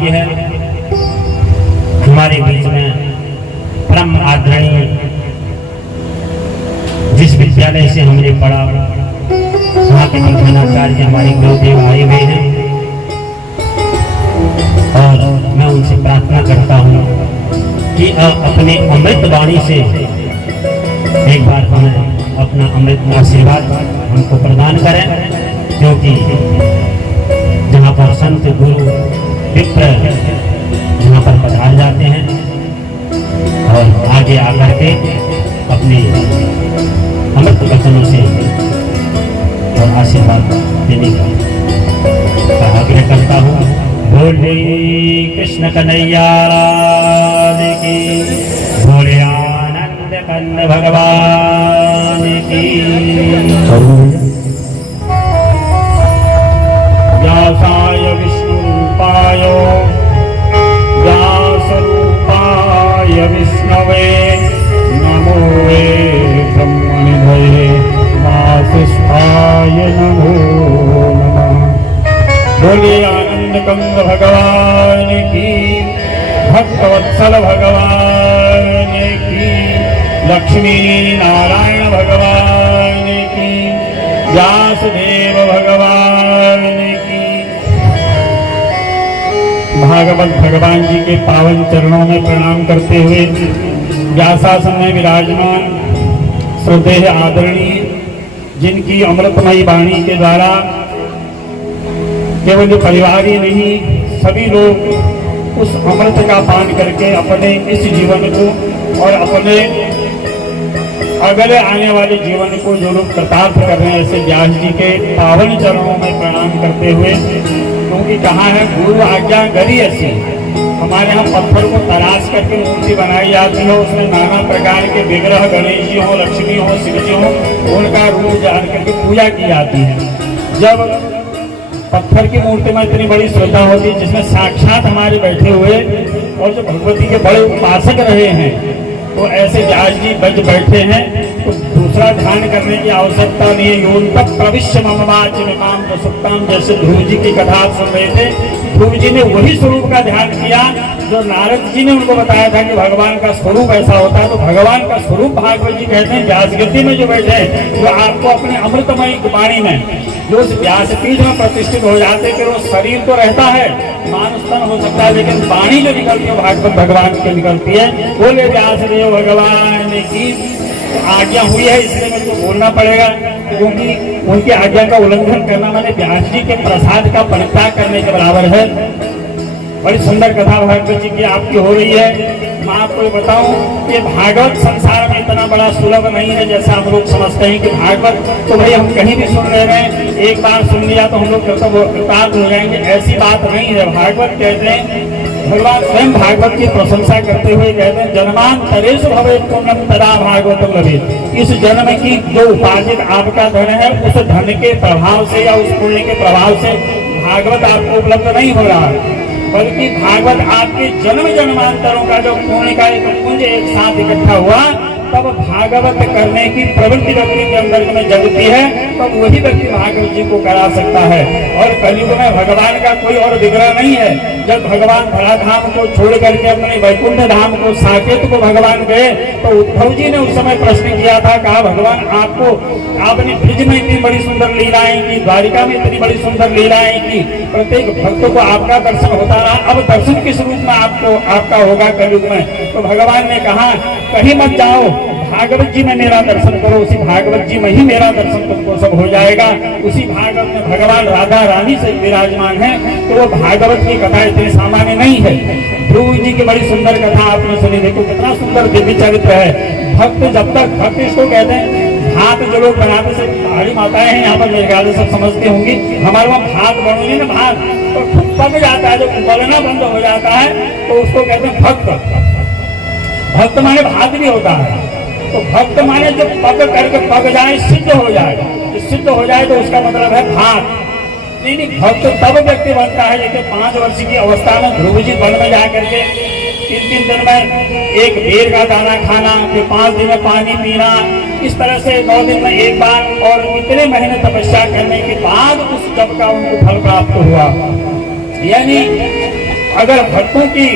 सौभाग्य है हमारे बीच में परम आदरणीय जिस विद्यालय से हमने पढ़ा वहाँ के प्रधानाचार्य हमारे गुरुदेव आए हुए हैं और मैं उनसे प्रार्थना करता हूँ कि अपने अमृत वाणी से एक बार हमें अपना अमृत आशीर्वाद हमको प्रदान करें, क्योंकि जहाँ पर संत गुरु विप्र जहाँ पर पधार जाते हैं और आगे आकर के अपने अमृत वचनों से और आशीर्वाद देने का आग्रह करता हूँ। बोले कृष्ण कन्हैया लाल की, बोले आनंद कंद भगवान की। व्यासाय विष्णुरूपाय व्यासरूपाय विष्णवे नमो वे ब्रह्मनिधये वासिष्ठाय नमो नमः। बोलिए आनंद कंद भगवान की, भक्तवत्सल भगवान की, लक्ष्मी नारायण भगवान की, व्यासदेव भगवान की। भागवत भगवान जी के पावन चरणों में प्रणाम करते हुए व्यासासन में विराजमान श्रद्धेय आदरणीय जिनकी अमृतमयी वाणी के द्वारा केवल परिवार ही नहीं सभी लोग उस अमृत का पान करके अपने इस जीवन को और अपने अगले आने वाले जीवन को जो लोग कृतार्थ कर रहे हैं, ऐसे व्यास जी के पावन चरणों में प्रणाम करते हुए, क्योंकि कहा है गुरु आज्ञा गरी ऐसी। हमारे यहाँ पत्थर को तराश करके मूर्ति बनाई जाती है, उसमें नाना प्रकार के विग्रह गणेश जी हो, लक्ष्मी हो, शिव जी हो, उनका रूप जान करके पूजा की जाती है। जब पत्थर की मूर्ति में इतनी बड़ी श्रद्धा होती है जिसमें साक्षात हमारे बैठे हुए और जो भगवती के बड़े उपासक रहे हैं, तो ऐसे व्यास जी बज बैठे हैं, तो दूसरा ध्यान करने की आवश्यकता नहीं है। योग तक प्रविश्य ममवाच विमाम प्रसुप्ताम, जैसे ध्रुव जी की कथा सुन रहे थे, ध्रुव जी ने वही स्वरूप का ध्यान किया जो नारद जी ने उनको बताया था कि भगवान का स्वरूप ऐसा होता है। तो भगवान का स्वरूप भागवत जी कहते हैं व्यास गति में जो बैठे हैं, वो आपको अपने अमृतमयी वाणी में जो उस व्यासपीठ में प्रतिष्ठित हो जाते, फिर वो शरीर तो रहता है, मानस तन हो सकता है, लेकिन वाणी जो निकलती है भागवत भगवान की निकलती है। बोले व्यासदेव भगवान की आज्ञा हुई है, इसलिए मुझको बोलना पड़ेगा, क्योंकि उनकी आज्ञा का उल्लंघन करना मैंने व्यास जी के प्रसाद का परित्याग करने के बराबर है। बड़ी सुंदर कथा भागवत जी की आपकी हो रही है। मैं आपको बताऊं कि भागवत संसार में इतना बड़ा सुलभ नहीं है जैसा हम लोग समझते हैं कि भागवत तो भाई हम कहीं भी सुन रहे हैं, एक बार सुन लिया तो हम लोग कृतार्थ हो जाएंगे, ऐसी बात नहीं है। भागवत कहते हैं, भगवान स्वयं भागवत की प्रशंसा करते हुए कहते हैं, जन्मांतरेषु भवेत् पुण्यं तदा भागवतं लभेत्। इस जन्म की जो उपार्जित आपका धन है, उस धन के प्रभाव से या उस पुण्य के प्रभाव से भागवत आपको उपलब्ध नहीं हो रहा, बल्कि भागवत आपके जन्म जन्मांतरों का जो पुण्य का एक पुंज एक साथ इकट्ठा हुआ, तब भागवत करने की प्रवृत्ति व्यक्ति के अंदर में जगती है, तब वही व्यक्ति भागवत जी को करा सकता है। और कलयुग में भगवान का कोई और विग्रह नहीं है। जब भगवान धराधाम को छोड़ करके अपने वैकुंठ धाम को साकेत को भगवान गए, तो उद्धव जी ने उस समय प्रश्न किया था, कहा भगवान आपने ब्रिज में इतनी बड़ी सुंदर लीलाएं की, द्वारिका में इतनी बड़ी सुंदर लीलाएं की, प्रत्येक भक्त को आपका दर्शन होता रहा, अब दर्शन किस रूप में आपका होगा कलयुग में। तो भगवान ने कहा कहीं मत जाओ, भागवत जी में मेरा दर्शन करो, उसी भागवत जी में ही मेरा दर्शन तुमको सब हो जाएगा। उसी भागवत में भगवान राधा रानी से विराजमान है, तो वो भागवत की कथा इतनी सामान्य नहीं है। ध्रुव जी की बड़ी सुंदर कथा आपने सुनी, देखो कितना सुंदर दिव्य चरित्र है। भक्त जब तक भक्त इसको कहते हैं, भात जो लोग बनाते से पहाड़ी माताएं हैं यहाँ पर मेरे ख्याल से सब समझते होंगी, हमारे वहाँ भात बनोगे ना, भात तो पक जाता है, जब उबलना बंद हो जाता है तो उसको कहते हैं भक्त। भक्त माने भात भी होता है, तो भक्त माने जो पक करके पक जाए, सिद्ध हो जाए, सिद्ध हो जाए तो उसका मतलब है भात। नहीं, भक्त तब व्यक्ति बनता है जैसे 5 वर्ष की अवस्था में ध्रुव जी वन में जा करके 3 दिन में एक बेर का दाना खाना, फिर 5 दिन में पानी पीना, इस तरह से 9 दिन में एक बार, और इतने महीने तपस्या करने के बाद उस जप का उनको फल प्राप्त हुआ। यानी अगर भक्तों की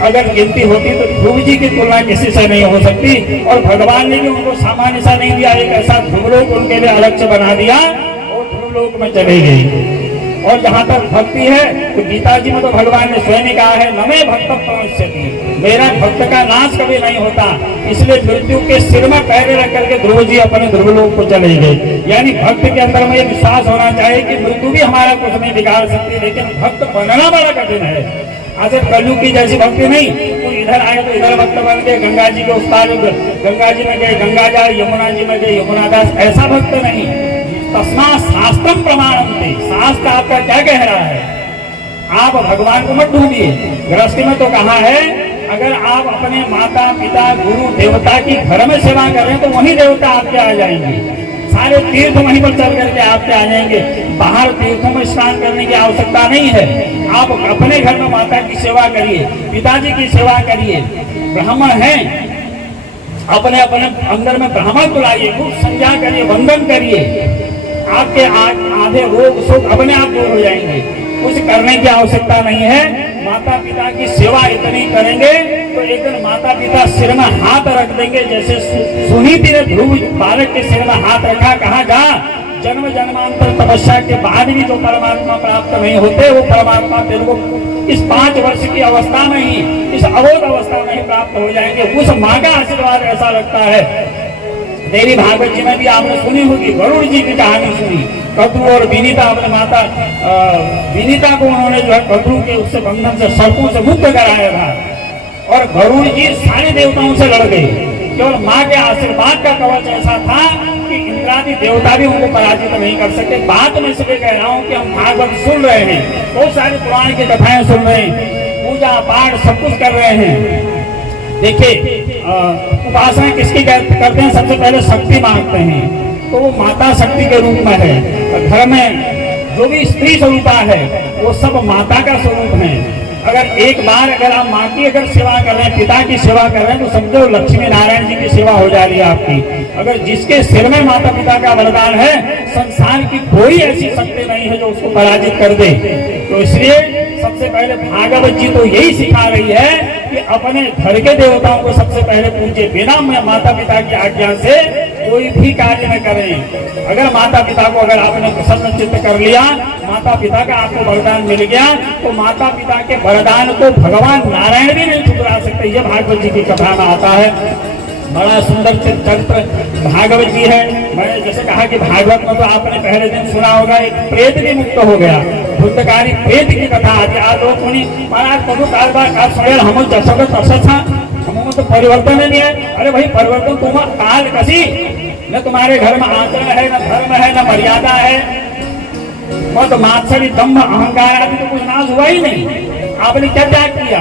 अगर गिनती होती तो ध्रुव जी की तुलना किसी से नहीं हो सकती, और भगवान ने भी उनको सामान्य सा नहीं दिया, एक ऐसा ध्रुवलोक उनके लिए अलग से बना दिया और ध्रुवलोक में चले गई। और जहाँ तक भक्ति है तो गीता जी में तो भगवान ने स्वयं कहा है, न मैं भक्त पहुंचती, मेरा भक्त का नाश कभी नहीं होता। इसलिए मृत्यु के सिर में पैर रख करके ध्रुव जी अपने ध्रुवलोक को चले गए। यानी भक्त के अंदर में ये विश्वास होना चाहिए कि मृत्यु भी हमारा कुछ नहीं बिगाड़ सकती, लेकिन भक्त बनना बड़ा कठिन है। आज कलयुग की जैसी भक्ति नहीं, तो इधर आए तो इधर भक्त बन गए, गंगा जी के उस पार गंगा जी में गए गंगा जा, यमुना जी में गए यमुना दास, ऐसा भक्त नहीं। तस्मा शास्त्रम प्रमाणन्ते, शास्त्र आपका क्या कह रहा है, आप भगवान को मत ढूंढिए। गृहस्थी में तो कहा है, अगर आप अपने माता पिता गुरु देवता की घर में सेवा कर रहे हैं तो वही देवता आपके आ जाएंगे। सारे तीर्थ वहीं पर चल करके आपके आ जाएंगे, बाहर तीर्थों में स्नान करने की आवश्यकता नहीं है। आप अपने घर में माता की सेवा करिए, पिताजी की सेवा करिए। ब्राह्मण हैं, अपने अपने अंदर में ब्राह्मण बुलाइए, खूब संज्ञा करिए, वंदन करिए, आपके आधे रोग शोक अपने आप दूर हो जाएंगे। कुछ करने की आवश्यकता नहीं है। माता पिता की सेवा इतनी करेंगे तो एक दिन माता पिता सिर में हाथ रख देंगे, जैसे सुनीति ने ध्रुव बालक के सिर में हाथ रखा, कहा जा जन्म जन्मांतर तपस्या के बाद भी जो परमात्मा प्राप्त नहीं होते, वो परमात्मा तेरे को इस 5 वर्ष की अवस्था में ही, इस अबोध अवस्था में ही प्राप्त हो जाएंगे। उस माँ का आशीर्वाद ऐसा लगता है। मेरी भागवत जी में भी आपने सुनी होगी, गरुड़ जी की कहानी सुनी। कद्रू और विनीता, अपने माता विनीता को उन्होंने जो है कद्रू के उससे बंधन से, सर्पों से मुक्त कराया था, और गरुड़ जी सारे देवताओं से लड़ गए। केवल माँ के आशीर्वाद का कवच ऐसा था कि इंद्रादि देवता भी उनको पराजित नहीं कर सके। बात में इसलिए कह रहा हूँ कि हम भागवत सुन रहे हैं, बहुत सारे पुराण की कथाएं सुन रहे हैं, पूजा पाठ सब कुछ कर रहे हैं। देखिए, उपासना किसकी करते हैं, सबसे पहले शक्ति मांगते हैं, तो वो माता शक्ति के रूप में है। घर में जो भी स्त्री स्वरूपा है वो सब माता का स्वरूप है। अगर एक बार अगर आप माँ की अगर सेवा कर रहे हैं, पिता की सेवा कर रहे हैं, तो समझो लक्ष्मी नारायण जी की सेवा हो जा रही है आपकी। अगर जिसके सिर में माता पिता का वरदान है, संसार की कोई ऐसी शक्ति नहीं है जो उसको पराजित कर दे। तो इसलिए सबसे पहले भागवत जी तो यही सिखा रही है कि अपने घर के देवताओं को सबसे पहले पूजिए, बिना माता पिता की आज्ञा से कोई भी कार्य न करें। अगर माता पिता को अगर आपने प्रसन्न चित्त कर लिया, माता पिता का आपको वरदान मिल गया, तो माता पिता के वरदान को भगवान नारायण भी नहीं ठुकरा सकते। यह भागवत जी की कथा में आता है। बड़ा सुंदर चरित्र भागवत जी है। मैंने जैसे कहा कि भागवत में तो आपने पहले दिन सुना होगा, एक प्रेत भी मुक्त हो गया, भूतकारी प्रेत की कथा आती। आज लोग सुनी महाराज कदू काल सुने हम जसों था, हम तो परिवर्तन नहीं है। अरे भाई, परिवर्तन तुम काल कसी, न तुम्हारे घर में आचरण है, न धर्म है, न मर्यादा है, मत मात्सरी दम्भ अहंकार आदि तो कुछ नाश हुआ ही नहीं। आपने क्या त्याग किया?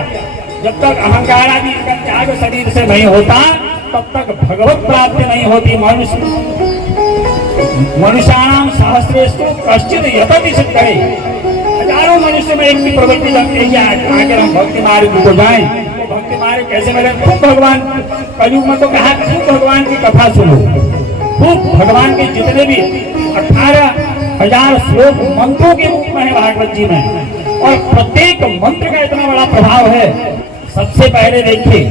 जब तक अहंकार आदि का त्याग शरीर से नहीं होता तब तक भगवत प्राप्ति नहीं होती। मनुष्याणाम सहस्रेषु कश्चित् यतति सिद्धये, हजारों मनुष्य में एक की प्रवृत्ति लगती है आगे हम भक्ति मार्ग को जाएं। तो भक्ति मार्ग कैसे मिले? खूब भगवान, कलयुग में तो कहा खूब भगवान की कथा सुनो, खूब भगवान के जितने भी 18,000 श्लोक मंत्रों के रूप में है भागवत जी में, और प्रत्येक मंत्र का इतना बड़ा प्रभाव है। सबसे पहले देखिए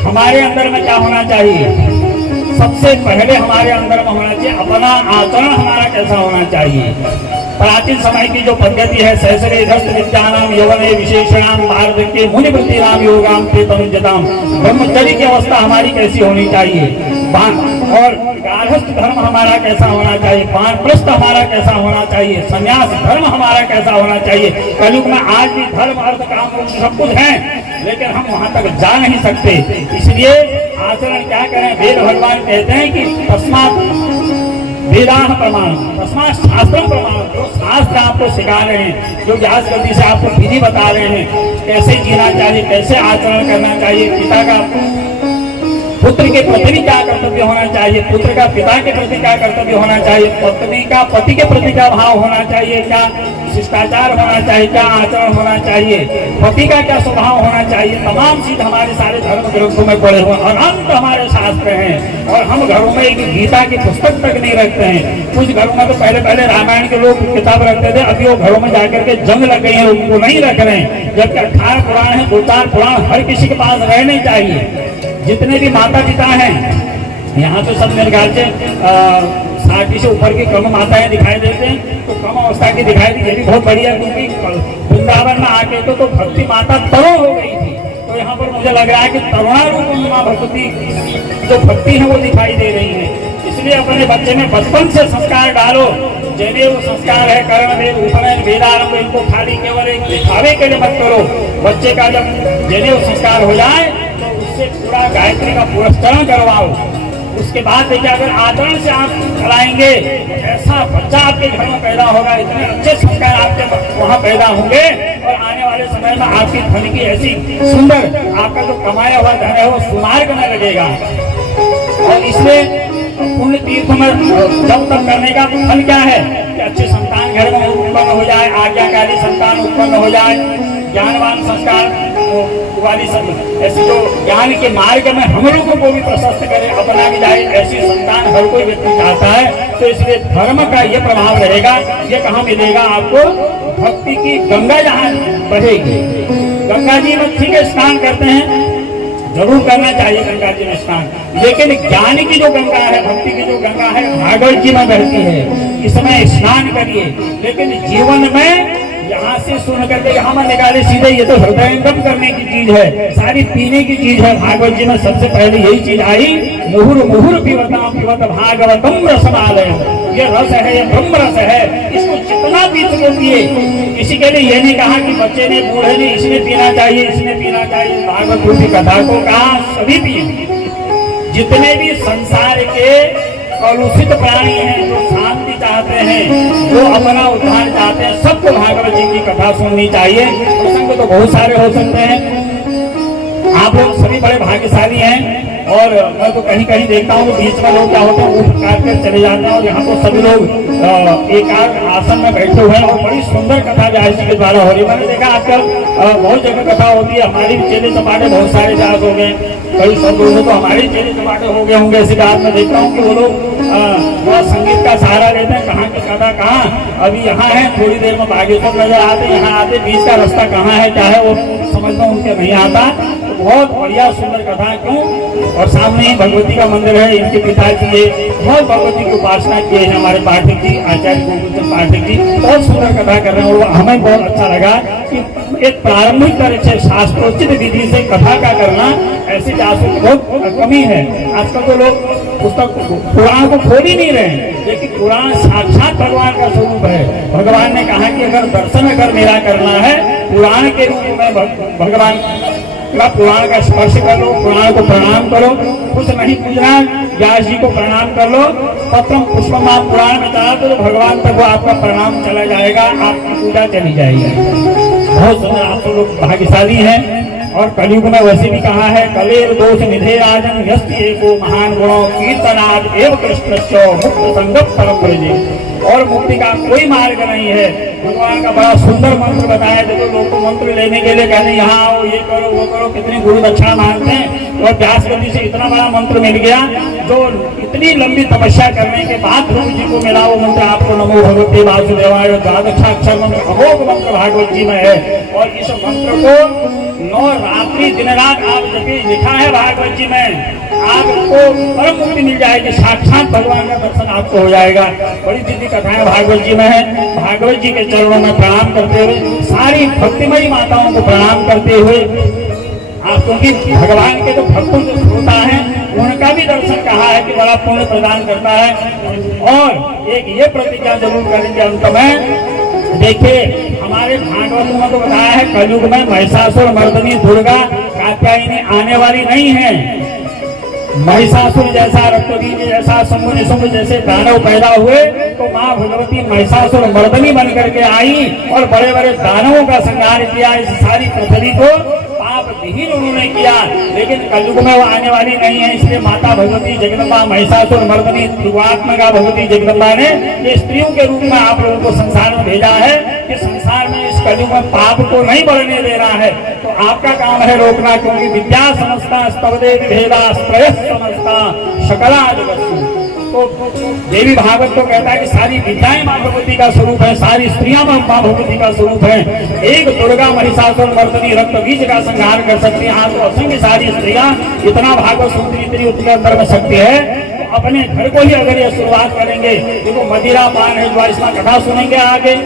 हमारे अंदर में क्या होना चाहिए। सबसे पहले हमारे अंदर में होना चाहिए अपना आचरण, हमारा कैसा होना चाहिए। प्राचीन समय की जो पद्धति है, सहस्रे धस्त विद्यानाम यौवने विशेषणाम वार्धक्ये मुनिवृत्तिनाम योगाम ते तनुजताम, ब्रह्मचर्य की अवस्था हमारी कैसी होनी चाहिए, और गार्हस्थ धर्म हमारा कैसा होना चाहिए, वानप्रस्थ हमारा कैसा होना चाहिए, संन्यास धर्म हमारा कैसा होना चाहिए। कलयुग में आज भी धर्म अर्थ काम मोक्ष सब कुछ है, लेकिन हम वहां तक जा नहीं सकते। इसलिए आचरण क्या करें? वेद भगवान कहते हैं कि तस्मात् वेदाह प्रमाण, तस्मात् शास्त्रम प्रमाण। जो शास्त्र आपको सिखा रहे हैं, जो व्यास गति से आपको विधि बता रहे हैं, कैसे जीना चाहिए, कैसे आचरण करना चाहिए, पिता का पुत्र के प्रति भी क्या कर्तव्य होना चाहिए, पुत्र का पिता के प्रति क्या कर्तव्य होना चाहिए, पत्नी का पति के प्रति क्या भाव होना चाहिए, क्या शिष्टाचार होना चाहिए, क्या आचरण होना चाहिए, पति का क्या स्वभाव होना चाहिए, तमाम चीज हमारे सारे धर्म ग्रंथों में पढ़े हुए और अंत हमारे शास्त्र हैं। और हम घरों में एक गीता की पुस्तक तक नहीं रखते हैं। कुछ घरों में तो पहले रामायण के लोग किताब रखते थे, अभी वो घरों में जाकर के जंग लग गई है, उनको नहीं रख रहे हैं। जबकि 18 पुराण है, 2-4 पुराण हर किसी के पास रहने चाहिए। जितने भी माता पिता हैं यहाँ तो सब मेरे ख्याल से 60 से ऊपर की कम माताएं दिखाई देते हैं, तो कम अवस्था की दिखाई दी, ये भी बहुत बढ़िया, क्योंकि वृंदावन में आके तो भक्ति माता तरुण हो गई थी। तो यहाँ पर मुझे लग रहा है कि तरुणा रूप माँ भगवती जो भक्ति है वो दिखाई दे रही है। इसलिए अपने बच्चे में बचपन से संस्कार डालो। जैसे वो संस्कार है कर्ण वेद उपनयन वेदारंभ, इनको खाली केवल एक दिखावे के लिए मत करो। बच्चे का जब जैसे वो संस्कार हो जाए तो उससे पूरा गायत्री का पुरस्करण करवाओ। उसके बाद देखिए अगर आचरण से आप चलाएंगे ऐसा बच्चा आपके घर में पैदा होगा, इतने अच्छे संस्कार आपके वहाँ पैदा होंगे और आने वाले समय में आपकी धन की ऐसी सुंदर, आपका जो कमाया हुआ धन है वो सुमार्ग में लगेगा। और इसलिए पुण्य तीर्थ में जब तक करने का फल क्या है कि अच्छे संतान घर में उत्पन्न हो जाए, आज्ञाकारी संतान उत्पन्न हो जाए, ज्ञानवान संस्कार वाली ऐसी जो ज्ञान के मार्ग में हम लोगों को भी प्रशस्त करे, अपना भी जाए, ऐसी संतान हर कोई व्यक्ति चाहता है। तो इसलिए धर्म का ये प्रभाव रहेगा। ये कहाँ मिलेगा आपको? भक्ति की गंगा जहाँ बहेगी, गंगा जी में ठीक है स्नान करते हैं, जरूर करना चाहिए गंगा जी में स्नान, लेकिन ज्ञान की जो गंगा है, भक्ति की जो गंगा है भागवत जी में बहती है, इसमें स्नान करिए। लेकिन जीवन में यहाँ से सुन करके यहाँ में निकाले सीधे, ये तो हृदयंगम करने की चीज है, सारी पीने की चीज है। भागवत जी में सबसे पहले यही चीज आई, मुहुर मुहुर पिबताम पिबत भागवतम रसमालयम। ये रस है, ये ब्रह्म रस है, इसको जितना पी सको पिए। किसी के लिए ये नहीं कहा कि बच्चे ने, बूढ़े ने इसने पीना चाहिए, इसने पीना चाहिए। भागवत रूपी कथा को कहा सभी पिए। जितने भी संसार के कलुषित प्राणी हैं, जो शांति चाहते हैं, जो अपना उद्धार चाहते हैं, सबको भागवत जी की कथा सुननी चाहिए। प्रसंग तो बहुत सारे हो सकते हैं, आप लोग सभी बड़े भाग्यशाली हैं। और मैं तो कहीं कहीं देखता हूँ बीच में लोग क्या होते हैं उठ काट कर चले जाते हैं, और यहाँ तो सभी लोग एकाग्र आसन में बैठे हुए हैं और बड़ी सुंदर कथा व्यास जी के द्वारा हो रही है। मैंने देखा आजकल बहुत जगह कथा होती है, हमारी भी चेले चपाटे बहुत सारे व्यास हो गए, कई सब लोगों तो हमारे चेले चपाटे हो गए होंगे। ऐसी बात मैं देखता हूँ कि वो लोग संगीत का सहारा लेते हैं, कहाँ की कथा कहाँ, अभी यहाँ है, थोड़ी देर में बागेश्वर नजर आते, यहाँ आते, बीच का रास्ता कहाँ है क्या है वो समझना उनके नहीं आता। तो बहुत बढ़िया सुंदर कथा, क्यों? और सामने ही भगवती का मंदिर है, इनके पिताजी ये बहुत भगवती की उपासना किए हैं, हमारे पाठक जी, आचार्य गोविंद पाठक जी बहुत सुंदर कथा कर रहे हैं। और हमें बहुत अच्छा लगा कि एक प्रारंभिक तरह से शास्त्रोचित विधि से कथा का करना, ऐसी व्यासों की बहुत कमी है। आजकल तो लोग पुस्तक पुराण को खोल ही नहीं रहे, लेकिन पुराण साक्षात भगवान का स्वरूप है। भगवान ने कहा कि अगर दर्शन अगर मेरा करना है, पुराण के रूप में भगवान का पुराण का स्पर्श कर लो, पुराण को प्रणाम करो। कुछ नहीं पूजना, व्यास जी को प्रणाम कर लो, पत्रम पुष्पम आप पुराण में चला तो भगवान तक वो आपका प्रणाम चला जाएगा, आपकी पूजा चली जाएगी। बहुत सुंदर, आप सब लोग भाग्यशाली हैं। और कलयुग में वैसे भी कहा है, कलेर दोष निधे राजन यस्ति एको महान गुणों कीर्तनाद एव कृष्ण मुक्त संगत परम ब्रजे। और मुक्ति का कोई मार्ग नहीं है। भगवान का बड़ा सुंदर मंत्र बताया, देखो लोग को मंत्र लेने के लिए कहते हैं यहाँ आओ, ये करो, वो करो, कितनी गुरु दक्षिणा मांगते हैं। और व्यास गति से इतना बड़ा मंत्र मिल गया, जो इतनी लंबी तपस्या करने के बाद प्रभु जी को मिला वो मंत्र आपको नमो भगवते वासुदेवाय द्वादशाक्षर मंत्र अमोघ मंत्र भागवत जी में है। और इस मंत्र को 9 रात्रि दिन रात आप जब लिखा है भागवत जी में, आपको परम मुक्ति मिल जाएगी, साक्षात भगवान का दर्शन आपको हो जाएगा। बड़ी दिव्य कथाएं भागवत जी में है। भागवत जी के चरणों में प्रणाम करते हुए, सारी भक्तिमयी माताओं को प्रणाम करते हुए, आप क्योंकि भगवान के जो भक्तों जो श्रोता है उनका भी दर्शन कहा है कि बड़ा पुण्य प्रदान करता है। और एक ये प्रतिज्ञा जरूर करेंगे अंत में, देखिए हमारे भागवत में तो बताया है कलयुग में महिषासुर मर्दनी दुर्गा कात्यायनी आने वाली नहीं है। महिषासुर जैसा, रक्तबीज जैसा, शंभु निशुंभ जैसे दानव पैदा हुए तो माँ भगवती महिषासुर मर्दनी बन करके आई और बड़े बड़े दानवों का संहार किया। इस सारी पृथ्वी को पाप विहीन उन्होंने किया। लेकिन कलयुग में वो आने वाली नहीं है, इसलिए माता भगवती जगदम्बा महिषासुर मर्दनी त्रिगुणात्मिका भगवती जगदम्बा ने ये स्त्रियों के रूप में आप लोगों को संसार में भेजा है कि संसार में इस कलयुग में पाप को नहीं बढ़ने दे रहा है। तो आपका काम है रोकना, क्योंकि विद्या समझता स्तवदे विभेदा त्रयः समझता शकला जगत्सु। तो देवी भागवत तो कहता है कि सारी विद्याएं माँ भगवती का स्वरूप है, सारी स्त्रियां माँ भगवती का स्वरूप है। एक दुर्गा महिषासुर मर्दनी रक्त बीज का संहार कर सकती है। हाँ, तो असंख्य सारी स्त्रियां, इतना भागवत सुंदरी स्त्री उनके अंदर में शक्ति है। तो अपने घर को ही अगर ये शुरुआत करेंगे, देखो मदिरा पान है, जो इसमें कथा सुनेंगे आगे,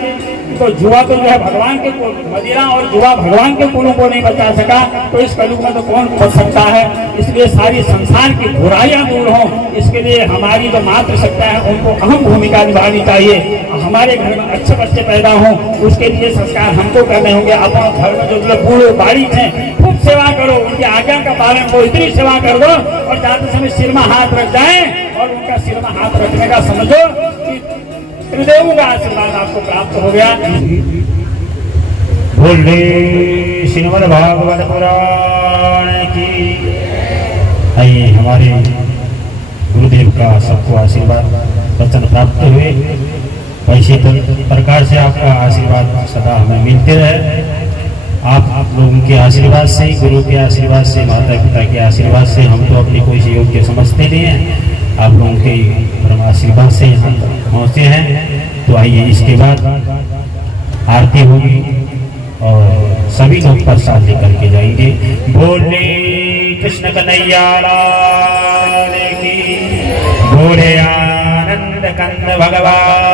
तो जुआ तो जो है भगवान के मदिरा और जुआ भगवान के कुलों को नहीं बचा सका, तो इस कलयुग में तो कौन बच सकता है। इसलिए सारी संसार की बुराइयां दूर हों, इसके लिए हमारी जो मातृशक्तियां हैं उनको अहम भूमिका निभानी चाहिए। हमारे घर में अच्छे बच्चे पैदा हों, उसके लिए संस्कार हमको करने होंगे। अपने घर में जो बूढ़े बाड़ी हैं खूब सेवा करो, उनकी आज्ञा का पालन करो, इतनी सेवा कर दो और जाते समय सिर में हाथ रख जाए और उनका सिर में हाथ रखने का समझो कि त्रिदेवों का आशीर्वाद आपको प्राप्त हो गया। बोले श्रीमद् भागवत पुराण की। आइए हमारे गुरुदेव का सबको आशीर्वाद वचन प्राप्त हुए, वैसे प्रकार से आपका आशीर्वाद सदा हमें मिलते रहे। आप लोगों के आशीर्वाद से, गुरु के आशीर्वाद से, माता पिता के आशीर्वाद से हम तो अपने कोई से योग्य समझते नहीं हैं। आप लोगों के परम आशीर्वाद से यहाँ पहुँचे हैं। तो आइए इसके बाद आरती होगी और सभी लोग प्रसाद लेकर के जाएंगे। बोले कृष्ण कन्हैया लाल की, बोले आनंद कंद भगवान